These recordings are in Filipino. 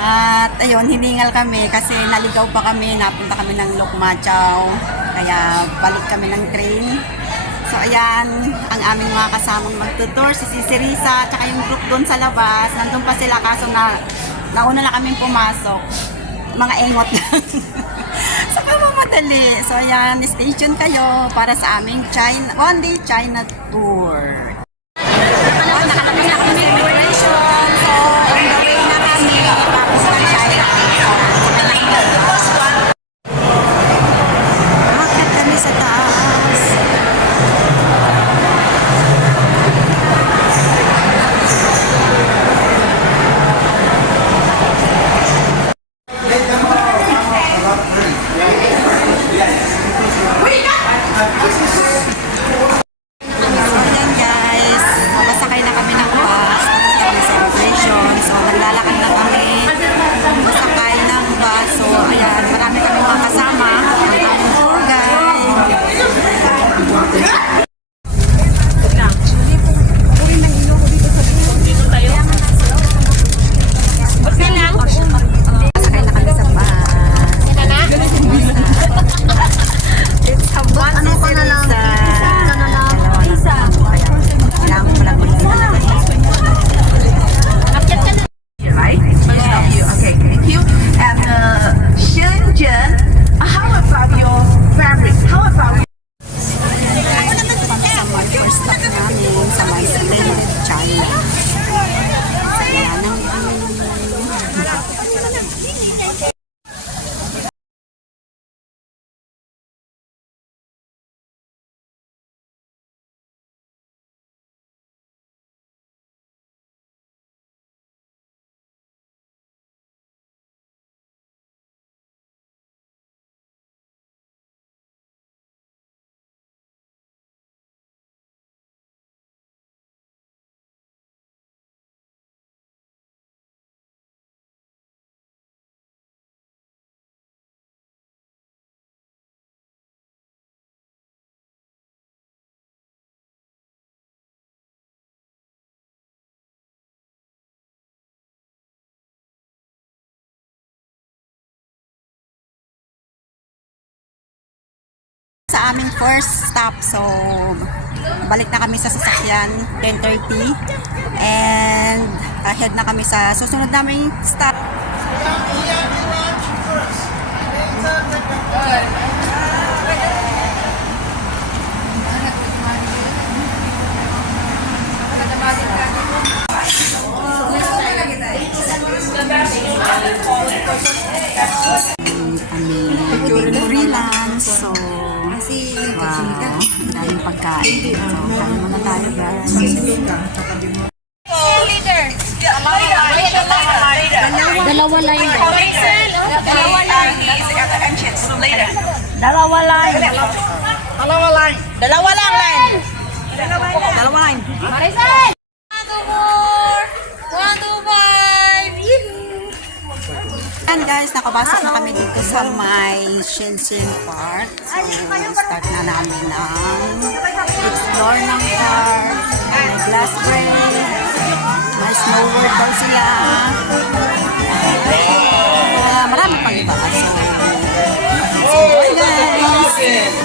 At ayun, hiningal kami kasi naligaw pa kami, napunta kami ng Lokmachaw. Kaya balik kami ng train. So ayan, ang aming mga kasamang magtutour, si Risa, tsaka yung group doon sa labas. Nandun pa sila kaso nauna na kaming pumasok. Mga engot lang. Saka mamadali. So ayan, stay tuned kayo para sa aming one day China tour. Nakalabas na kami sa immigration. So, on the way na kami papuntang China. Bakit kami sa taas? So, ayan guys. Mabasakay na kami ng bus. Tapos kami sa immigration. So, naglalakad na kami. Masakay ng bus. So, ayan. Marami kami mga kasama. Ang aming tour guide. Masakay na kami sa bus. It's a bus. Ano ko na lang? Kailangan ko lang Right? Most of you. Okay, thank you. And Shenzhen, how about your fabric? How about sa my first stop namin sa my splendid China. Kaya nang sa aming first stop. So, balik na kami sa sasakyan, 10:30. And ahead na kami sa susunod naming stop. Kami freelance. So, wow, ang daming pagkain. So, kain muna tayo guys. Dalawa line. Dalawa line. Dalawa line. Dalawa lang line. Dalawa line. Marisol! 125! Yan guys, nakabasok na kami dito sa my Shenzhen Park. So, start na namin ang explore ng park. May glass break. May snowboard daw sila. Marami pang iba. So, enjoy guys!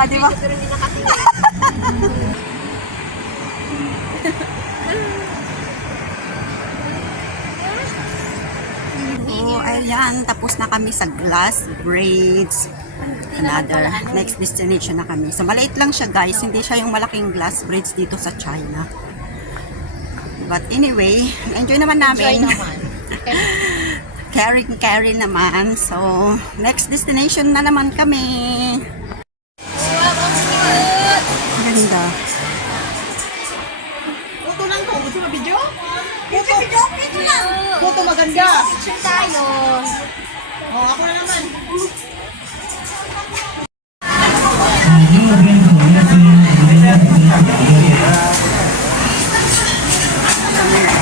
Ah, di ba? Oh, ayan. Tapos na kami sa Glass Braids. Another next destination na kami. So, maliit lang siya, guys. Hindi siya yung malaking Glass Braids dito sa China. But anyway, enjoy naman namin. Carry naman. So, next destination na naman kami. Ganda. Puto lang to. Gusto mo video? Picture lang. Puto maganda. Picture tayo. Oh, ako na naman.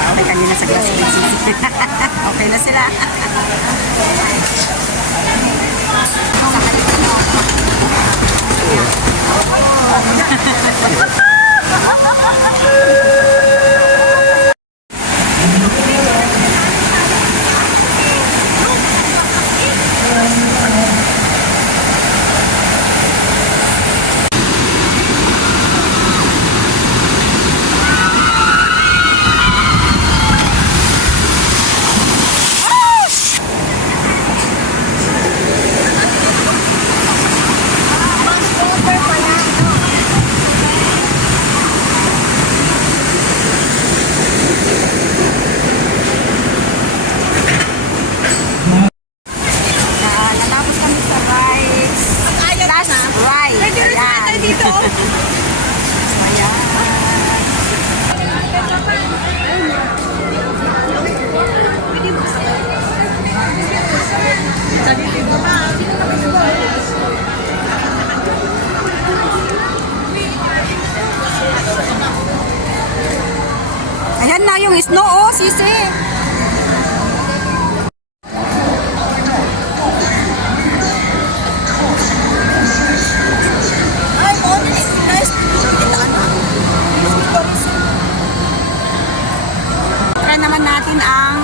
Okay, kanina sa Glass Braids. Okay na sila. Natapos kami sa rides. Last ride. Pwede rin tayo dito. Ayan. Ayan na yung snow, oh, sisi. Try naman natin ang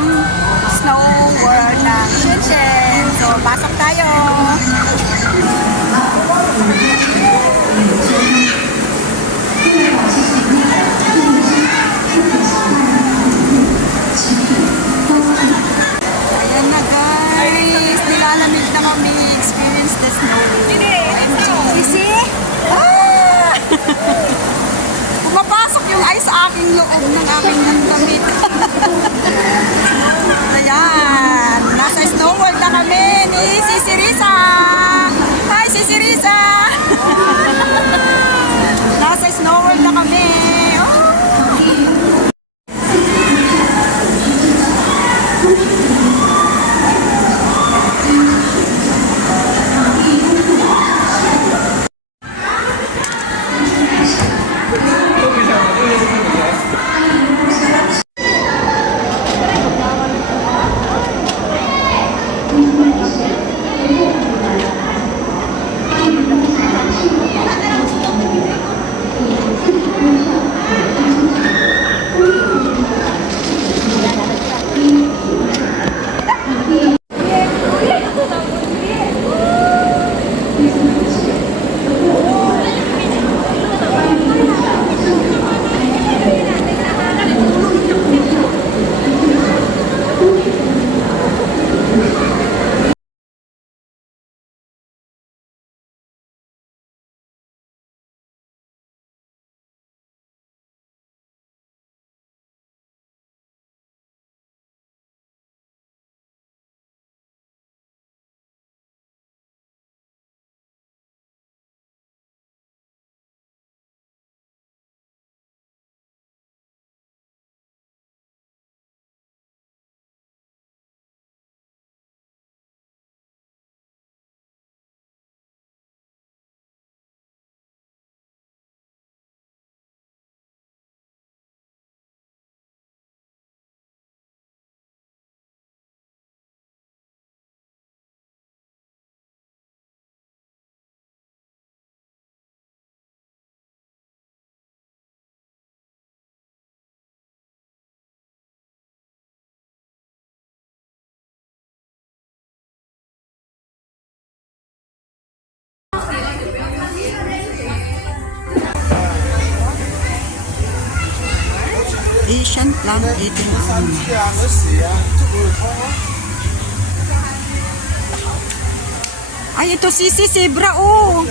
snow world ng Shenzhen. So, pasok tayo. Ayan na, guys. Nilalamig na kami. Experience the snow. Sisi? Ah! Pumapasok yung ice sa aking loob ng aking damit. Ayan. Nasa snow world na kami ni Sisi Risa. Hi, Sisi Risa. Nasa snow world na kami. Oh. Asian plant eating animals. Ay, ito si zebra, oh.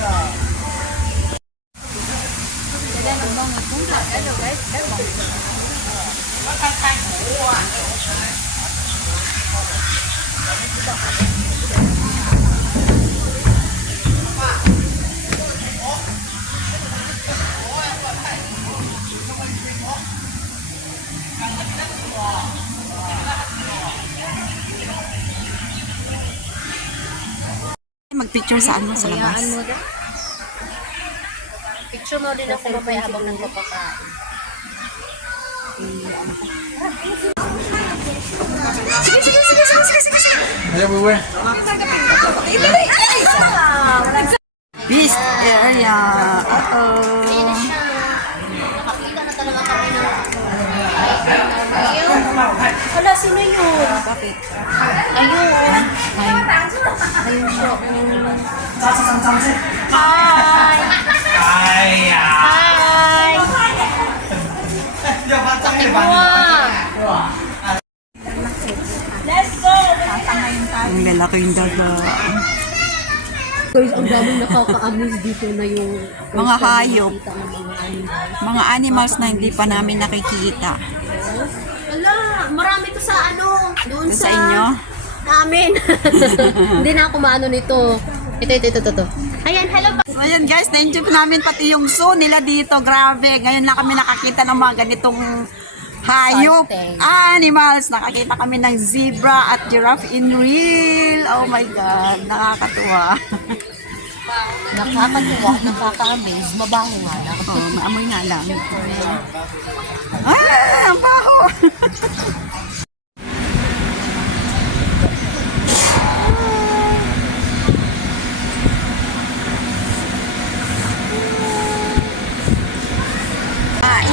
Magpicture saan mo sa labas? Hayaan mo din. Picture mo din ako mamaya habang nagpapakain. Beast area. Uh-oh. Nakakita na talaga kami ng Wala, sino yun? Bakit? Ayun. Ayun siya. Hi! Hi! Sakit mo ah! Ang lalaki yung daga. Guys, ang daming nakaka-amaze dito na yung Mga hayop. nakita ng mga animals. Mga animals na hindi pa namin nakikita. Wala, marami to sa ano, doon Sa inyo? Amin. Hindi na ako maano nito. Ito. Ayan, hello. So ayan guys, na-enjoy namin pati yung zoo nila dito. Grabe, ngayon lang kami nakakita ng mga ganitong hayop, Something. animals. Nakakita kami ng zebra at giraffe in real. Oh my God, nakakatuwa. Nakakatuwa, nakaka-amaze, mabaho nga lang. Oh, maamoy nga lang. Ah, ang baho!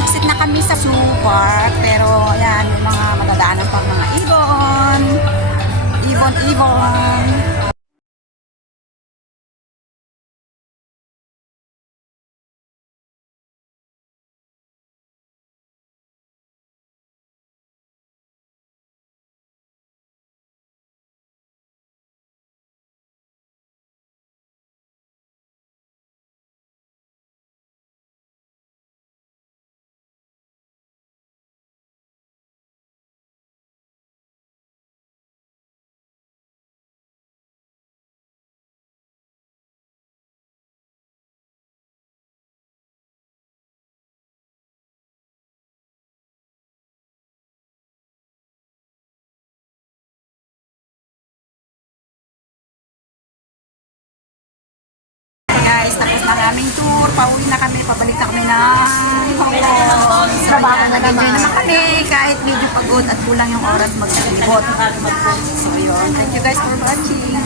Exit na kami sa zoo park, pero ayan, may mga madadaanan pang mga ibon. Ibon. Guys, tapos na ang aming tour. Pauwi na kami, pabalik na kami ng home. Trabaho na naman kami kahit medyo pagod at kulang yung oras mag-libot. So, yun. Thank you guys for watching.